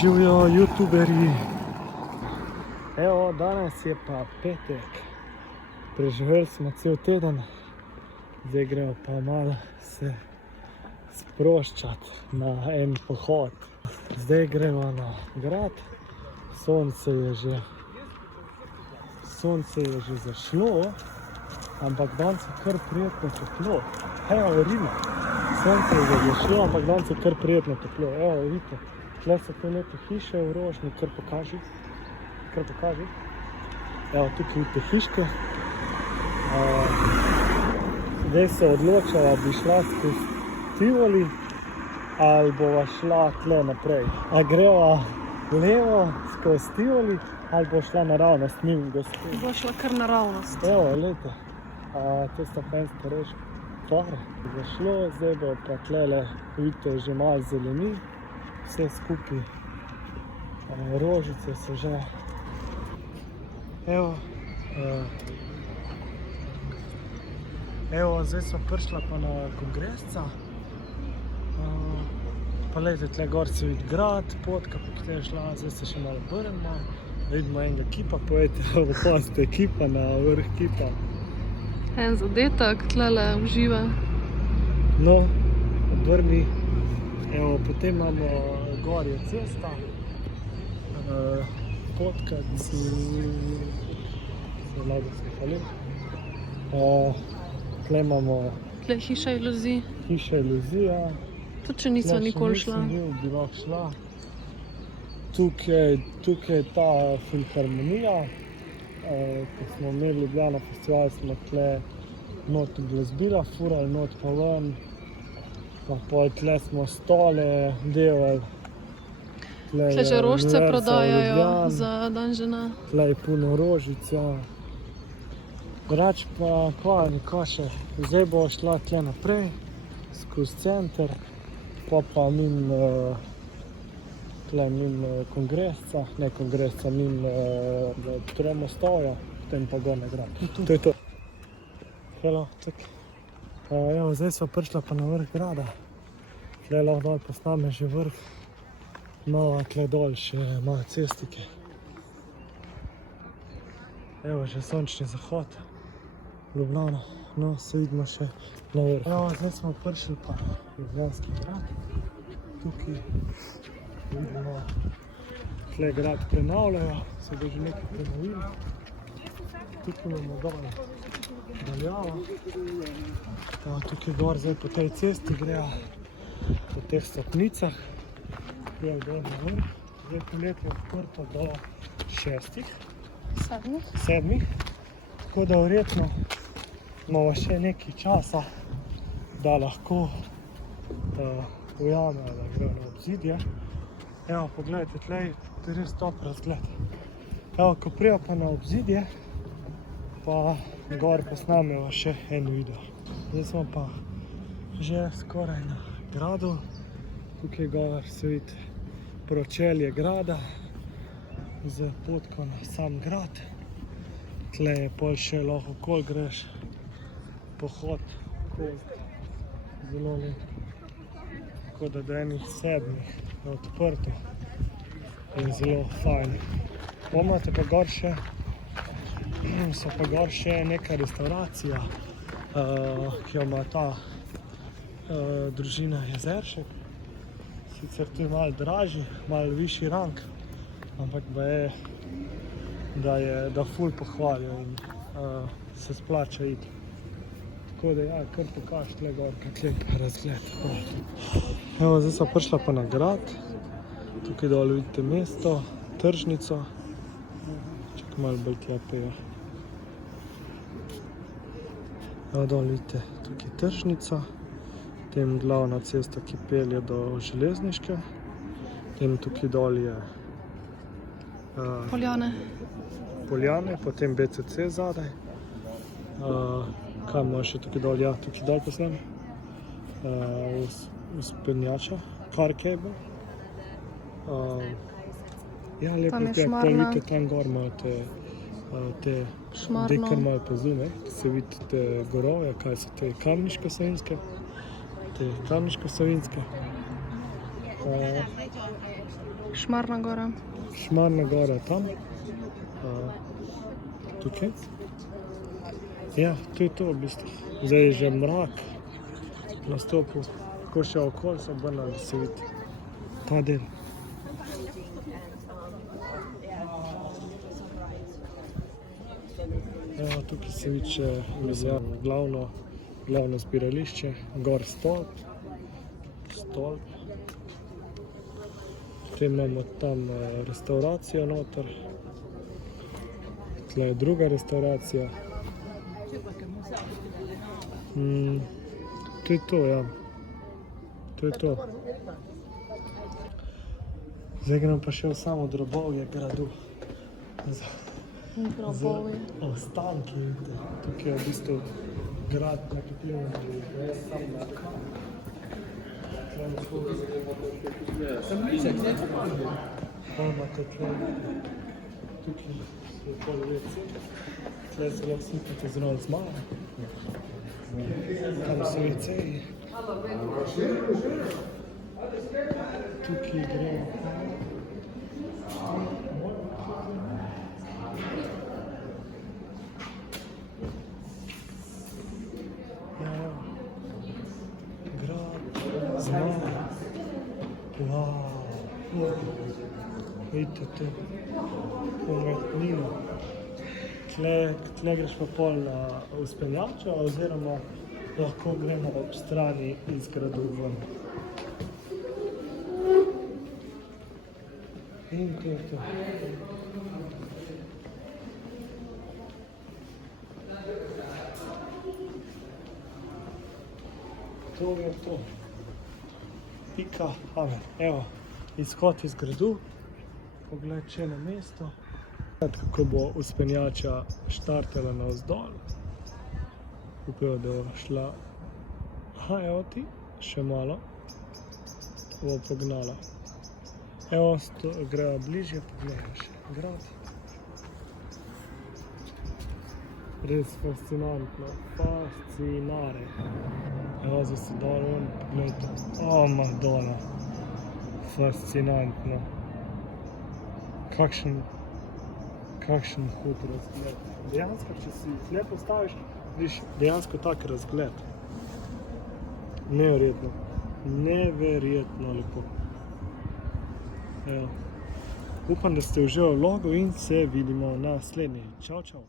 Živijo youtuberji. Evo, danes je pa petek. Preživeli smo cel teden. Zdaj gremo pa malo se sproščati na en pohod. Zdaj gremo na grad. Sonce je že zašlo, ampak danes je kar prijetno toplo. Evo, Rima. Sonce je že zašlo, ampak danes je kar prijetno toplo. Evo, vidite. Tle so te neke hiše v Rožni, kar pokaži. Evo, tukaj vidite hiške. Zdaj se odločala, da bi šla skozi Tivoli ali bova šla tle naprej. A greva levo skozi Tivoli ali bo šla naravnost mimo gospe. Bo šla kar naravnost. Evo, gledajte, te sta pa en starejši par. Zašlo, zdaj bo pa tlele, vidite, že malo zeleni. Vse skupaj, rožice so že. Evo, zdaj smo prišla pa na kongresca. Pa lejte, tle gor se vidi grad, potka, po kateri je šla, zdaj se še malo obrnemo. Vidimo enega kipa, povejte, opazite kipa na vrh kipa. En zadetek, tlele uživa. No, obrni. Evo, potem imamo gor je cesta, potka, tle imamo Tle hiša iluzij. hiša iluzija. Tudi če nismo nikoli šla. Bi lahko šla. Tukaj je ta filharmonija. Ko smo imeli Ljubljana festival, smo tle not glasbila furali, not pa ven. Pa tle smo stole delali. Tle že rožice prodajajo za dan žena. Tle je puno rožic, ja. Drugač pa kaj še. Zdaj bo šla tle naprej, skozi center, pa mimo kongresca, mimo Tremostovja, potem pa gor na grad. To je to. Hello, tak. Evo, zdaj smo prišla pa na vrh grada. Tle lahko dol posname že vrh. No, tle dol še malo cestike. Evo, že sončni zahod. Ljubljana. No, se vidimo še na vrhu. Evo, zdaj smo prišli pa na Ljubljanski grad. Tukaj vidimo, tle grad prenavljajo, se ga že nekaj prenovili. Tukaj imamo dol daljavo. Tukaj gor zdaj po tej cesti grejo, po teh stopnicah. Grejo dol na vrh. Zdaj poletje je odprto do 6. 7. Tako da verjetno imamo še nekaj časa, da lahko ujamejo, da grejo na obzidje. Evo, pogledajte, tle je res top razgled. Evo, ko prijo pa na obzidje, pa gor posnamejo še en video. Zdaj smo pa že skoraj na gradu. Tukaj gor se vidi pročelje grada z potko na sam grad. Tle je pol še lahko okoli greš, pohod, zelo lep. Tako da do enih 7 je odprto in zelo fajn. Pomate pa gor še so pa gor še neka restauracija, ki jo ima ta družina Jezeršek. Sicer tu je malo dražji, malo višji rang, ampak da ful pohvalijo in se splača iti. Tako da ja, kar pokaž tle gor, kak lep razgled. Evo, zdaj smo prišla pa na grad. Tukaj dol vidite mesto, tržnico. Čakaj malo bolj tja pejo. Evo dol vidite, tukaj je tržnica. Potem glavna cesta, ki pelje do Železniške. Potem tukaj dol je Poljane, potem BCC zadaj. Kaj imamo še tukaj dol? Ja, tukaj dol posnem. Uspenjača, Car Cable. Ja, lepo je, vidite tam gor imajo te dekar malo pazu, se vidite gorove, kaj so te Kamniško-Savinjske. Šmarna gora. Šmarna gora tam. Tukaj. Ja, to je to v bistvu. Zdaj je že mrak nastopil. Ko še okoli se obrnil, da se vidi ta del. Evo, tukaj se vidi še glavno zbirališče, gor stolp. Potem imamo tam restauracijo noter. Tle je druga restauracija. To je to, ja. To je to. Zdaj gremo pa še v samo drobovje gradu. Grobovje. Ostanki. Tukaj je v bistvu grad na kilometru. Sam na kam. Imate tle. Tukaj je pol WC. Tle se lahko slikate zraven zmaja. Tam so WC-ji. Tukaj gremo. Vidite to, umetnino. Tle greš pa pol na vzpenjačo oziroma lahko gremo ob strani iz gradu ven. In to je to. To je to. Pika, amen. Evo, izhod iz gradu. Pogled še na mesto. Kako bo vzpenjača štartala navzdol. Upeva, da bo šla. Aha, evo ti, še malo. Bo pognala. Evo, grejo bližje, pogledaj še grad. Res fascinantno, fascinare. Evo, zdaj se dol ven, pogledajte. O, Madonna. Fascinantno. Kakšen hud razgled. Dejansko, če si tle postaviš, vidiš dejansko tak razgled. Neverjetno. Neverjetno lepo. Evo. Upam, da ste uživali vlogo in se vidimo naslednji. Čau, čau.